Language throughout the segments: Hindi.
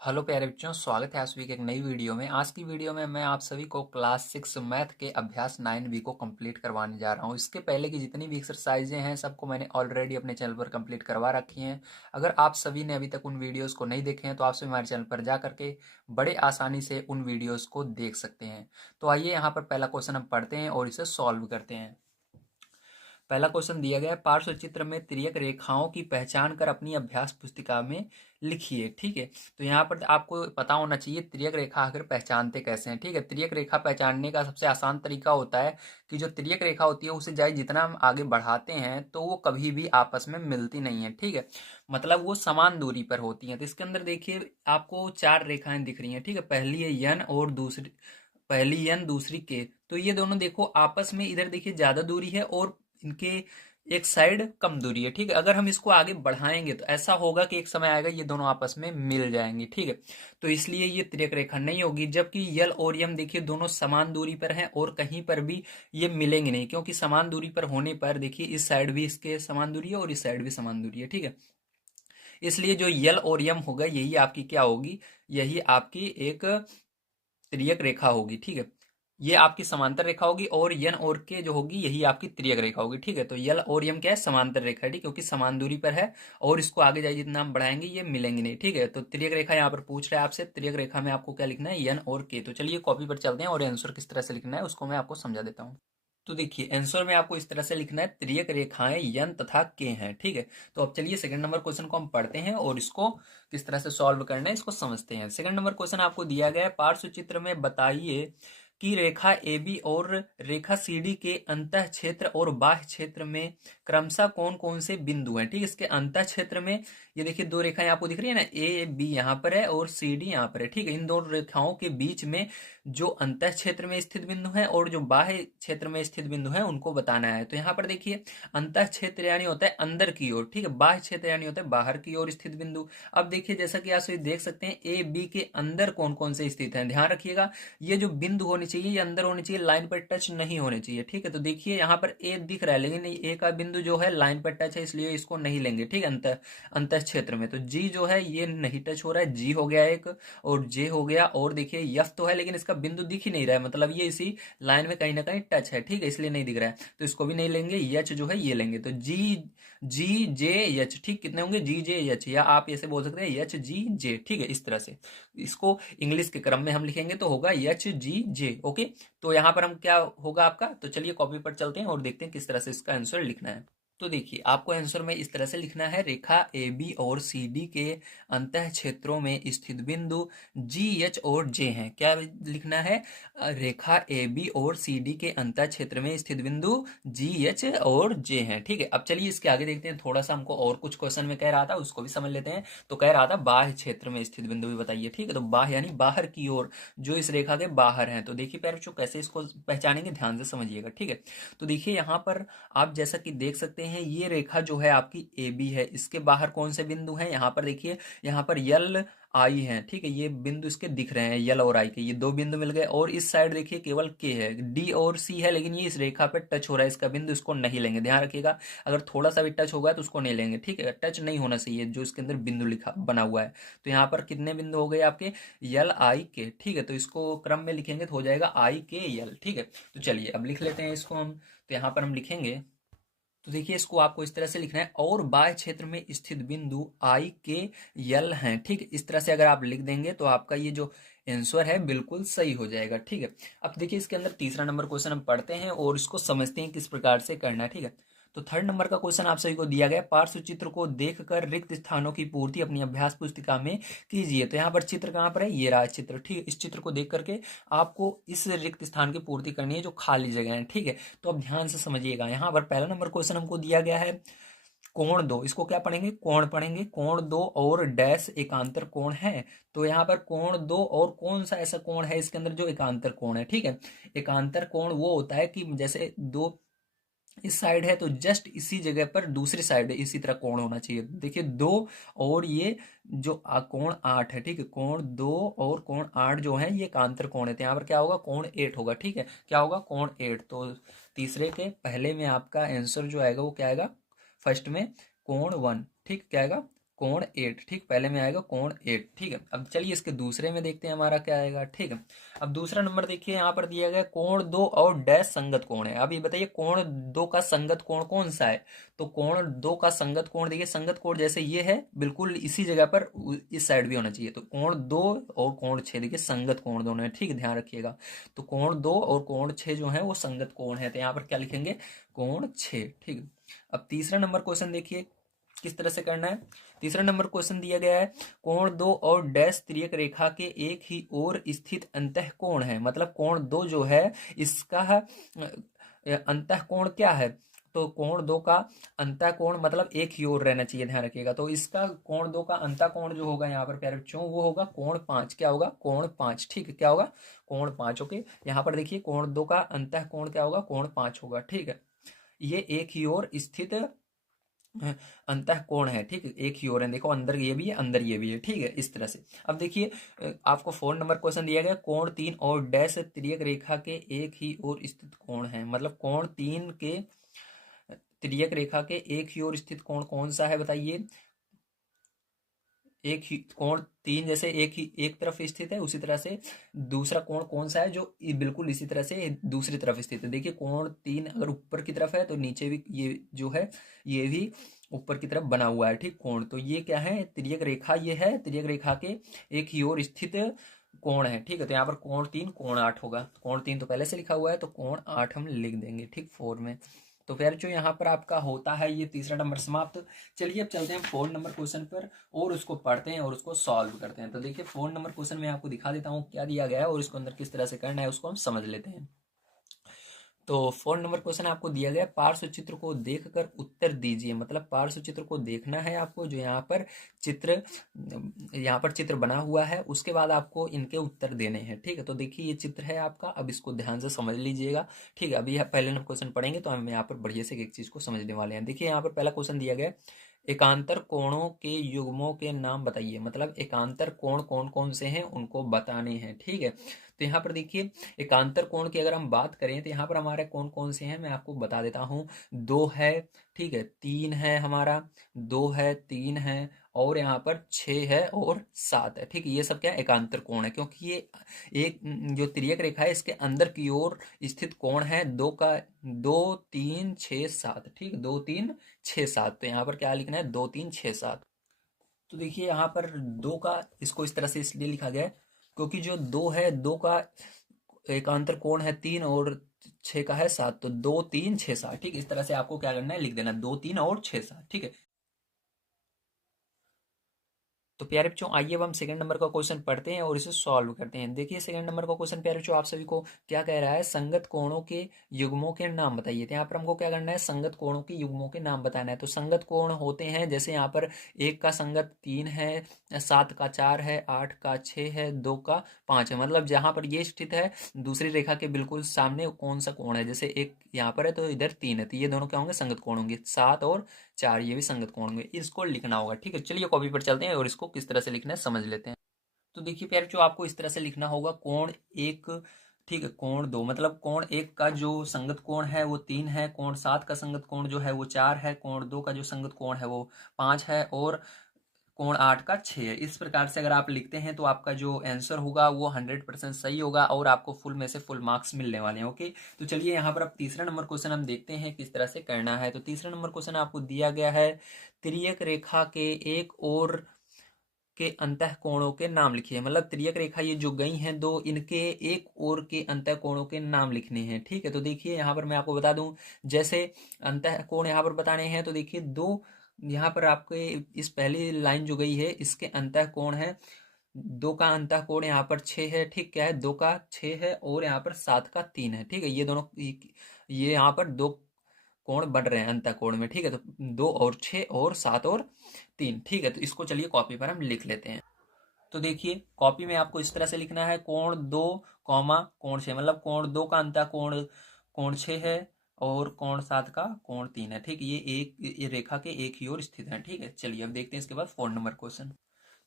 हेलो प्यारे बच्चों, स्वागत है आप सभी के एक नई वीडियो में। आज की वीडियो में मैं आप सभी को क्लास 6 मैथ के अभ्यास 9B को कंप्लीट करवाने जा रहा हूं। इसके पहले की जितनी भी एक्सरसाइजें हैं सबको मैंने ऑलरेडी अपने चैनल पर कंप्लीट करवा रखी हैं। अगर आप सभी ने अभी तक उन वीडियोस को नहीं देखे हैं तो आप सभी हमारे चैनल पर जा करके बड़े आसानी से उन वीडियोज़ को देख सकते हैं। तो आइए यहाँ पर पहला क्वेश्चन हम पढ़ते हैं और इसे सॉल्व करते हैं। पहला क्वेश्चन दिया गया है, पार्श्व चित्र में तिर्यक रेखाओं की पहचान कर अपनी अभ्यास पुस्तिका में लिखिए। ठीक है, तो यहाँ पर आपको पता होना चाहिए तिर्यक रेखा आखिर पहचानते कैसे हैं। ठीक है, तिर्यक रेखा पहचानने का सबसे आसान तरीका होता है कि जो तिर्यक रेखा होती है उसे चाहे जितना हम आगे बढ़ाते हैं तो वो कभी भी आपस में मिलती नहीं है। ठीक है, मतलब वो समान दूरी पर होती हैं। तो इसके अंदर देखिए आपको चार रेखाएं दिख रही हैं। ठीक है, पहली है यन और दूसरी, पहली यन दूसरी के, तो ये दोनों देखो आपस में इधर देखिए ज्यादा दूरी है और इनके एक साइड कम दूरी है। ठीक है, अगर हम इसको आगे बढ़ाएंगे तो ऐसा होगा कि एक समय आएगा ये दोनों आपस में मिल जाएंगे। ठीक है, तो इसलिए ये तिर्यक रेखा नहीं होगी। जबकि यल और यम देखिए दोनों समान दूरी पर हैं और कहीं पर भी ये मिलेंगे नहीं, क्योंकि समान दूरी पर होने पर देखिए इस साइड भी इसके समान दूरी है और इस साइड भी समान दूरी है। ठीक है, इसलिए जो यल और यम होगा यही आपकी क्या होगी, यही आपकी एक तिर्यक रेखा होगी। ठीक है, ये आपकी समांतर रेखा होगी और यन और के जो होगी यही आपकी तिर्यक रेखा होगी। ठीक है, तो यल और यम क्या है, समांतर रेखा है। ठीक, क्योंकि समान दूरी पर है और इसको आगे जाए जितना हम बढ़ाएंगे ये मिलेंगे नहीं। ठीक है, तो तिर्यक रेखा यहाँ पर पूछ रहा है आपसे, तिर्यक रेखा में आपको क्या लिखना है, यन और के। तो चलिए कॉपी पर चलते हैं और आंसर किस तरह से लिखना है उसको मैं आपको समझा देता हूँ। तो देखिए आंसर में आपको इस तरह से लिखना है, तिर्यक रेखाएं यन तथा के हैं। ठीक है, तो अब चलिए सेकंड नंबर क्वेश्चन को हम पढ़ते हैं और इसको किस तरह से सॉल्व करना है इसको समझते हैं। सेकंड नंबर क्वेश्चन आपको दिया गया है, पार्श्व चित्र में बताइए कि रेखा ए बी और रेखा सी डी के अंतः क्षेत्र और बाह्य क्षेत्र में क्रमशः कौन कौन से बिंदु हैं। ठीक है, इसके अंतः क्षेत्र में ये देखिए दो रेखाएं आपको दिख रही है ना, ए बी यहाँ पर है और सी डी यहाँ पर है। ठीक है, इन दो रेखाओं के बीच में जो अंतः क्षेत्र में स्थित बिंदु है और जो बाह्य क्षेत्र में स्थित बिंदु है उनको बताना है। तो यहाँ पर देखिए अंतः क्षेत्र यानी होता है अंदर की ओर, ठीक है, बाह्य क्षेत्र यानी होता है बाहर की ओर स्थित बिंदु। अब देखिए जैसा कि आप सभी देख सकते हैं ए बी के अंदर कौन कौन से स्थित हैं, ध्यान रखिएगा ये जो बिंदु होनी चाहिए ये अंदर होनी चाहिए, लाइन पर टच नहीं होने चाहिए। ठीक है, तो देखिए यहाँ पर ए दिख रहा है लेकिन ए का बिंदु जो है लाइन पर टच है इसलिए इसको नहीं लेंगे। ठीक है, अंतर अंतर क्षेत्र में तो जी जो है ये नहीं टच हो रहा है, जी हो गया एक और जे हो गया, और देखिए यफ तो है लेकिन इसका बिंदु दिख ही नहीं रहा है, मतलब ये इसी लाइन में कहीं ना कहीं टच है। ठीक है, इसलिए नहीं दिख रहा है तो इसको भी नहीं लेंगे। यच जो है ये लेंगे, तो जी जी जे यच, ठीक, कितने होंगे, जी जे यच, या आप ऐसे बोल सकते हैं यच जी जे। ठीक है, इस तरह से इसको इंग्लिश के क्रम में हम लिखेंगे तो होगा यच जी जे। ओके, तो यहां पर हम क्या होगा आपका, तो चलिए कॉपी पर चलते हैं और देखते हैं किस तरह से इसका आंसर लिखना है। तो देखिए आपको आंसर में इस तरह से लिखना है, रेखा ए बी और सी डी के अंतः क्षेत्रों में स्थित बिंदु जी एच और जे हैं। क्या लिखना है, रेखा ए बी और सी डी के अंतः क्षेत्र में स्थित बिंदु जी एच और जे हैं। ठीक है, अब चलिए इसके आगे देखते हैं, थोड़ा सा हमको और कुछ क्वेश्चन में कह रहा था उसको भी समझ लेते हैं। तो कह रहा था बाह्य क्षेत्र में स्थित बिंदु भी बताइए। ठीक है, तो बाह्य यानी बाहर की ओर, जो इस रेखा के बाहर हैं। तो देखिए प्यारे बच्चों कैसे इसको पहचानेंगे, ध्यान से समझिएगा। ठीक है, तो देखिए यहाँ पर आप जैसा कि देख सकते हैं ये रेखा जो है आपकी ए बी है, इसके बाहर कौन से बिंदु हैं, यहाँ पर देखिए यहाँ पर यल आई है। ठीक है, ये बिंदु इसके दिख रहे हैं, यल और आई के, ये दो बिंदु मिल गए। और इस साइड देखिए केवल के है, डी और सी है लेकिन ये इस रेखा पे टच हो रहा है इसका बिंदु, इसको नहीं लेंगे। ध्यान रखिएगा अगर थोड़ा सा भी टच होगा तो उसको नहीं लेंगे। ठीक है, टच नहीं होना चाहिए जो इसके अंदर बिंदु लिखा बना हुआ है। तो यहाँ पर कितने बिंदु हो गए आपके, यल आई के। ठीक है, तो इसको क्रम में लिखेंगे तो हो जाएगा आई के यल। ठीक है, तो चलिए अब लिख लेते हैं इसको हम। तो यहाँ पर हम लिखेंगे, तो देखिए इसको आपको इस तरह से लिखना है, और बाह्य क्षेत्र में स्थित बिंदु आई के यल हैं। ठीक है, इस तरह से अगर आप लिख देंगे तो आपका ये जो आंसर है बिल्कुल सही हो जाएगा। ठीक है, अब देखिए इसके अंदर तीसरा नंबर क्वेश्चन हम पढ़ते हैं और इसको समझते हैं किस प्रकार से करना है। ठीक है, तो थर्ड नंबर का क्वेश्चन आप सभी को दिया गया, पार्श्व चित्र को देखकर रिक्त स्थानों की पूर्ति अपनी अभ्यास पुस्तिका में कीजिए। तो यहाँ पर चित्र कहाँ पर है, ये रहा चित्र। ठीक है, इस चित्र को देख करके आपको इस रिक्त स्थान की पूर्ति करनी है जो खाली जगह है। ठीक है, तो अब ध्यान से समझिएगा, यहाँ पर पहला नंबर क्वेश्चन हमको दिया गया है कोण दो, इसको क्या पढ़ेंगे, कोण पढ़ेंगे, कोण दो और डैश एकांतर कोण है। तो यहाँ पर कोण दो और कौन सा ऐसा कोण है इसके अंदर जो एकांतर कोण है। ठीक है, एकांतर कोण वो होता है कि जैसे दो इस साइड है तो जस्ट इसी जगह पर दूसरी साइड है इसी तरह कोण होना चाहिए। देखिए दो और ये जो कोण 8 है। ठीक है, कोण 2 और कोण 8 जो है ये एकांतर कोण है, तो यहाँ पर क्या होगा, कोण 8 होगा। ठीक है, क्या होगा, कोण 8। तो तीसरे के पहले में आपका आंसर जो आएगा वो क्या आएगा, फर्स्ट में कोण 1। ठीक, क्या आएगा, कोण 8, ठीक, पहले में आएगा कोण 8, ठीक है। अब चलिए इसके दूसरे में देखते हैं हमारा क्या आएगा, ठीक है। अब दूसरा नंबर देखिए यहाँ पर दिया गया कोण 2 और डैश संगत कोण है। अब ये बताइए कोण 2 का संगत कोण कौन सा है। तो कोण 2 का संगत कोण देखिए, संगत कोण जैसे ये है बिल्कुल इसी जगह पर इस साइड भी होना चाहिए। तो कोण 2 और कोण 6 देखिए संगत कोण दोनों है, ठीक, ध्यान रखिएगा। तो कोण 2 और कोण 6 जो है वो संगत कोण है, तो यहाँ पर क्या लिखेंगे, कोण 6, ठीक। अब तीसरा नंबर क्वेश्चन देखिए किस तरह से करना है। तीसरा नंबर क्वेश्चन दिया गया है कोण 2 और डैश तिर्यक रेखा के एक ही ओर स्थित अंतः कोण है। मतलब कोण 2 जो है इसका अंतः कोण क्या है। तो कोण 2 का अंतः कोण मतलब एक ही ओर रहना चाहिए, ध्यान रखिएगा। तो इसका कोण 2 का अंतः कोण जो होगा यहाँ पर प्यारे बच्चों वो होगा कोण 5। क्या होगा, कोण 5, ठीक है, क्या होगा, कोण 5। ओके, यहाँ पर देखिए कोण 2 का अंतः कोण क्या होगा, कोण 5 होगा, ठीक है। ये एक ही ओर स्थित अंतः कोण है, ठीक है, एक ही ओर है, देखो अंदर ये भी है अंदर ये भी है, ठीक है, इस तरह से। अब देखिए आपको 4 नंबर क्वेश्चन दिया गया कोण 3 और डैश तिर्यक रेखा के एक ही ओर स्थित कोण है। मतलब कोण 3 के तिर्यक रेखा के एक ही ओर स्थित कोण कौन सा है बताइए। एक ही कोण 3 जैसे एक तरफ स्थित है, उसी तरह से दूसरा कोण कौन सा है जो बिल्कुल इसी तरह से दूसरी तरफ स्थित है। देखिए कोण 3 अगर ऊपर की तरफ है तो नीचे भी ये जो है ये भी ऊपर की तरफ बना हुआ है, ठीक, कोण। तो ये क्या है, तिर्यक रेखा, ये है तिर्यक रेखा के एक ही ओर स्थित कोण है, ठीक है। तो यहाँ पर कोण 3 कोण 8 होगा। कोण 3 तो पहले से लिखा हुआ है तो कोण 8 हम लिख देंगे, ठीक, 4 में। तो फिर जो यहाँ पर आपका होता है ये तीसरा नंबर समाप्त। चलिए अब चलते हैं 4 नंबर क्वेश्चन पर और उसको पढ़ते हैं और उसको सॉल्व करते हैं। तो देखिए 4 नंबर क्वेश्चन में आपको दिखा देता हूँ क्या दिया गया है और इसको अंदर किस तरह से करना है उसको हम समझ लेते हैं। तो 4 नंबर क्वेश्चन आपको दिया गया पार्श्व चित्र को देखकर उत्तर दीजिए। मतलब पार्श्व चित्र को देखना है आपको, जो यहाँ पर चित्र बना हुआ है, उसके बाद आपको इनके उत्तर देने हैं, ठीक है। तो देखिए ये चित्र है आपका, अब इसको ध्यान से समझ लीजिएगा, ठीक है। अभी पहले नंबर क्वेश्चन पढ़ेंगे तो हम यहाँ पर बढ़िया से एक चीज को समझने वाले हैं। देखिए यहाँ पर पहला क्वेश्चन दिया गया एकांतर कोणों के युग्मों के नाम बताइए। मतलब एकांतर कोण कौन कौन से हैं उनको बताने हैं, ठीक है। तो यहाँ पर देखिए एकांतर कोण की अगर हम बात करें तो यहाँ पर हमारे कौन कौन से हैं मैं आपको बता देता हूँ। 2 है, ठीक है, 3 है हमारा, 2 है, 3 है, और यहाँ पर 6 है और 7 है, ठीक है। ये सब क्या एकांतर कोण है, क्योंकि ये एक जो तिर्यक रेखा है इसके अंदर की ओर स्थित कोण है। 2 3 6 7, ठीक, 2 3 6 7। तो यहाँ पर क्या लिखना है, 2 3 6 7। तो देखिए यहाँ पर 2 का इसको इस तरह से इसलिए लिखा गया है क्योंकि जो 2 है, 2 का एकांतर कोण है 3 और 6 का है 7। तो 2 3 6 7, ठीक, इस तरह से आपको क्या करना है, लिख देना 2 3 और 6 7, ठीक है। तो प्यारे बच्चों आइए अब हम सेकंड नंबर का क्वेश्चन पढ़ते हैं और इसे सॉल्व करते हैं। देखिए सेकंड नंबर का क्वेश्चन प्यारे बच्चों आप सभी को क्या कह रहा है, संगत कोणों के युग्मों के नाम बताइए। तो यहाँ पर हमको क्या करना है, संगत कोणों के युग्मों के नाम बताना है। तो संगत कोण होते हैं जैसे यहाँ पर 1 का संगत 3 है, 7 का 4 है, 8 का 6 है, 2 का 5 है। मतलब जहाँ पर ये स्थित है दूसरी रेखा के बिल्कुल सामने कौन सा कोण है, जैसे एक यहाँ पर है तो इधर 3 है, तो ये दोनों क्या होंगे, संगत कोण होंगे। 7 और 4 ये भी संगत कोण होंगे, इसको लिखना होगा, ठीक है। चलिए कॉपी पर चलते हैं और इसको किस तरह से लिखना है समझ लेते हैं। तो देखिए प्यारे जो आपको इस तरह से लिखना होगा कोण 1, ठीक है, कोण 2, मतलब कोण 1 का जो संगत कोण है वो 3 है, कोण 7 का संगत कोण जो है वो 4 है, कोण 2 का जो संगत कोण है वो 5 है, और कोण 8 का 6 है। इस प्रकार से अगर आप लिखते हैं तो आपका जो आंसर होगा वो 100% सही होगा और आपको फुल में से फुल मार्क्स मिलने वाले हैं। ओके, तो चलिए यहाँ पर अब तीसरा नंबर क्वेश्चन हम देखते हैं किस तरह से करना है। तो तीसरा नंबर क्वेश्चन आपको दिया गया है तिर्यक रेखा के एक और के अंतः कोणों के नाम लिखिए। मतलब त्रियक रेखा ये जो गई हैं दो, इनके एक ओर के अंतः कोणों के नाम लिखने हैं, ठीक है। तो देखिए यहाँ पर मैं आपको बता दूं, जैसे अंतः कोण यहाँ पर बताने हैं तो देखिए दो, यहाँ पर आपके इस पहली लाइन जो गई है इसके अंतः कोण है, 2 का अंतः कोण यहाँ पर 6 है, ठीक, क्या है, 2 का 6 है, और यहाँ पर 7 का 3 है, ठीक है। ये दोनों ये यहाँ पर दो कोण बढ़ रहे हैं अंतः कोण में, ठीक है। तो 2 और 6 और 7 और 3, ठीक है। तो इसको चलिए कॉपी पर हम लिख लेते हैं। तो देखिए कॉपी में आपको इस तरह से लिखना है कोण 2 कॉमा कोण 6। मतलब कोण 2 का अंतः कोण कोण 6 है और कोण 7 का कोण 3 है, ठीक। ये रेखा के एक ही ओर स्थित है, ठीक है। चलिए अब देखते हैं इसके बाद 4 नंबर क्वेश्चन।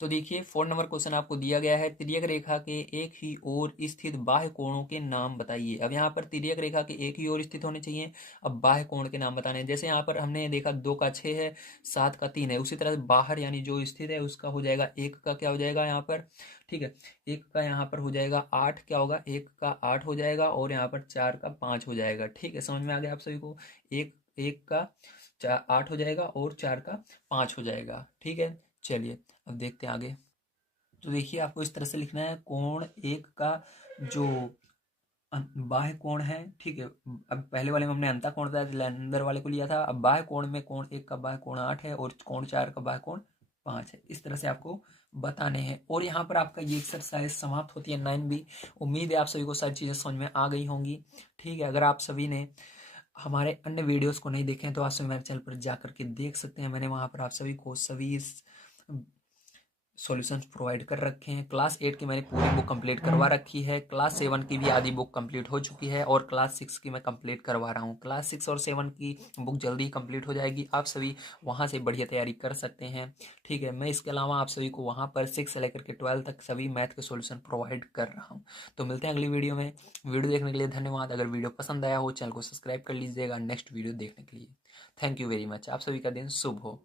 तो देखिए 4 नंबर क्वेश्चन आपको दिया गया है, तिर्यक रेखा के एक ही ओर स्थित बाह्य कोणों के नाम बताइए। अब यहाँ पर तिर्यक रेखा के एक ही ओर स्थित होने चाहिए। अब बाह्य कोण के नाम बताने हैं। जैसे यहाँ पर हमने देखा 2 का 6 है, 7 का 3 है, उसी तरह से बाहर यानी जो स्थित है उसका हो जाएगा 1 का क्या हो जाएगा यहाँ पर, ठीक है, 1 का यहाँ पर हो जाएगा 8, क्या होगा 1 का 8 हो जाएगा, और यहाँ पर 4 का 5 हो जाएगा। ठीक है, समझ में आ गया आप सभी को। एक 1 का 8 हो जाएगा और 4 का 5 हो जाएगा। ठीक है, चलिए अब देखते हैं आगे। तो देखिए आपको इस तरह से लिखना है, कोण एक का जो बाह्य कोण है, ठीक है। अब पहले वाले में हमने अंतः कोण बताया, अंदर वाले को लिया था। अब बाह्य कोण में कोण एक का बाह्य कोण 8 है और कोण 4 का बाह्य कोण 5 है। इस तरह से आपको बताने हैं। और यहाँ पर आपका ये एक्सरसाइज समाप्त होती है 9B। उम्मीद है आप सभी को सारी चीज़ें समझ में आ गई होंगी। ठीक है, अगर आप सभी ने हमारे अन्य वीडियोस को नहीं देखे हैं तो आप सभी मेरे चैनल पर जा करके देख सकते हैं। मैंने वहाँ पर आप सभी को सभी सॉल्यूशंस प्रोवाइड कर रखे हैं। क्लास 8 की मैंने पूरी बुक कंप्लीट करवा रखी है। क्लास 7 की भी आधी बुक कंप्लीट हो चुकी है और क्लास 6 की मैं कंप्लीट करवा रहा हूँ। क्लास 6 और 7 की बुक जल्दी ही कंप्लीट हो जाएगी। आप सभी वहाँ से बढ़िया तैयारी कर सकते हैं। ठीक है, मैं इसके अलावा आप सभी को वहाँ पर 6 से लेकर के 12 तक सभी मैथ के सॉल्यूशन प्रोवाइड कर रहा हूँ। तो मिलते हैं अगली वीडियो में। वीडियो देखने के लिए धन्यवाद। अगर वीडियो पसंद आया हो चैनल को सब्सक्राइब कर लीजिएगा नेक्स्ट वीडियो देखने के लिए। Thank you very much. आप सभी का दिन शुभ हो।